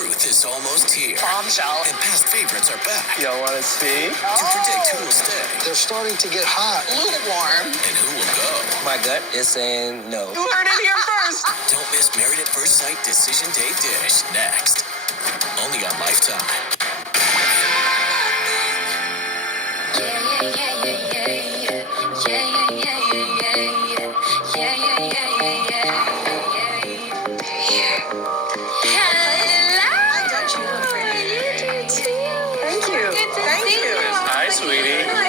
truth is almost here. Bombshell. And past favorites are back. Y'all want to see? To predict who will stay. They're starting to get hot. Lukewarm. And who will go. My gut is saying no. You heard it here first. Don't miss Married at First Sight Decision Day Dish. Next. Only on Lifetime. Hi, sweetie. Oh, my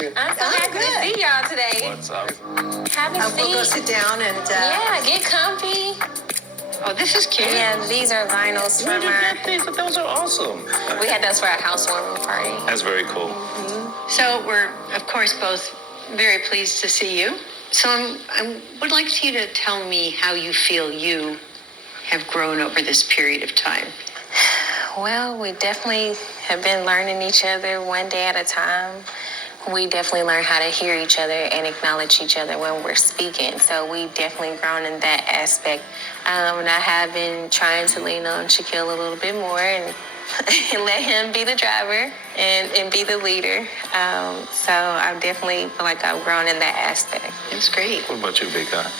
God. I'm so happy to see y'all today. What's up? Have a seat. We'll go sit down and... Yeah, get comfy. Oh, this is cute. Yeah, these are vinyls Where'd from you our... get these? Those are awesome. We had those for our housewarming party. That's very cool. So we're, of course, both very pleased to see you. So I would like you to tell me how you feel you have grown over this period of time. Well, we definitely have been learning each other one day at a time. We definitely learn how to hear each other and acknowledge each other when we're speaking. So we've definitely grown in that aspect. And I have been trying to lean on Shaquille a little bit more and let him be the driver and be the leader. So I definitely feel like I've grown in that aspect. That's great. What about you, big guy?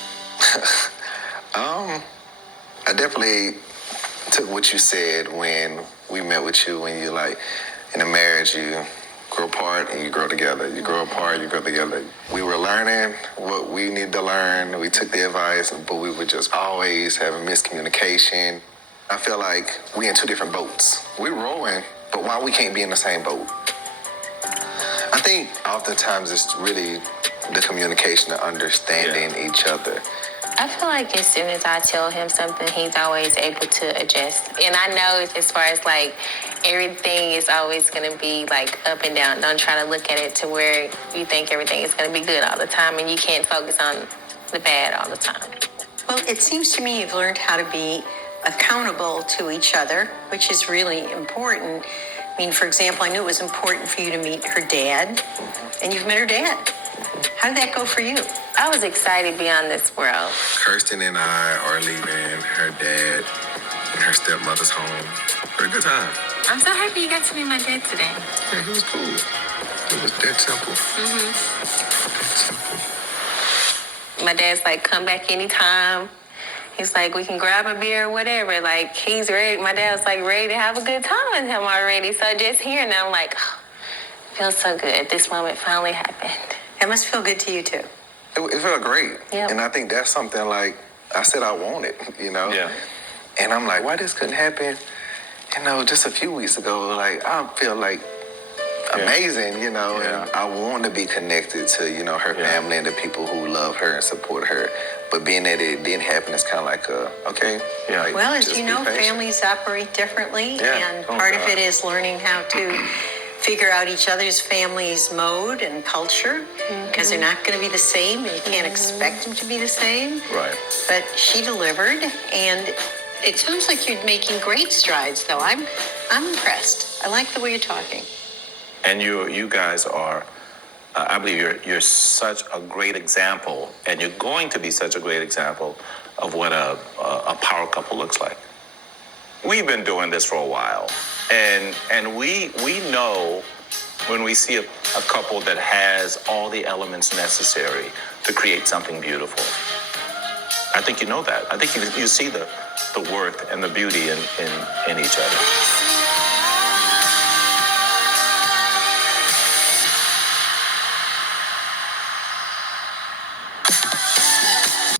I definitely took what you said when we met with you, when you like, in a marriage, you grow apart and you grow together. You grow apart, you grow together. We were learning what we need to learn. We took the advice, but we were just always having miscommunication. I feel like we in two different boats. We're rowing, but why we can't be in the same boat? I think oftentimes it's really the communication, the understanding each other. I feel like as soon as I tell him something, he's always able to adjust. And I know as far as like everything is always going to be like up and down. Don't try to look at it to where you think everything is going to be good all the time and you can't focus on the bad all the time. Well, it seems to me you've learned how to be accountable to each other, which is really important. I mean, for example, I knew it was important for you to meet her dad, and you've met her dad. How did that go for you? I was excited beyond this world. Kirsten and I are leaving her dad and her stepmother's home for a good time. I'm so happy you got to meet my dad today. Yeah, he was cool. It was that simple. That simple. My dad's like, come back anytime. He's like, we can grab a beer or whatever. Like, he's ready. My dad's like ready to have a good time with him already. So just hearing that, I'm like, oh, feels so good. This moment finally happened. That must feel good to you, too. It felt great. Yep. And I think that's something like I said I wanted, you know? Yeah. And I'm like, why this couldn't happen, you know, just a few weeks ago? Like, I feel like amazing, you know, and I want to be connected to, you know, her family and the people who love her and support her. But being that it didn't happen, it's kind of like, okay. Yeah. Like, Well, as just you be know, patient. families operate differently, Yeah. and Oh, part of God. it is learning how to figure out each other's family's mode and culture, because they're not going to be the same, and you can't expect them to be the same. Right. But she delivered, and it sounds like you're making great strides, though. I'm impressed. I like the way you're talking. And you guys are, I believe you're such a great example, and you're going to be such a great example of what a power couple looks like. We've been doing this for a while, and we know when we see a couple that has all the elements necessary to create something beautiful. I think you know that. I think you see the worth and the beauty in each other.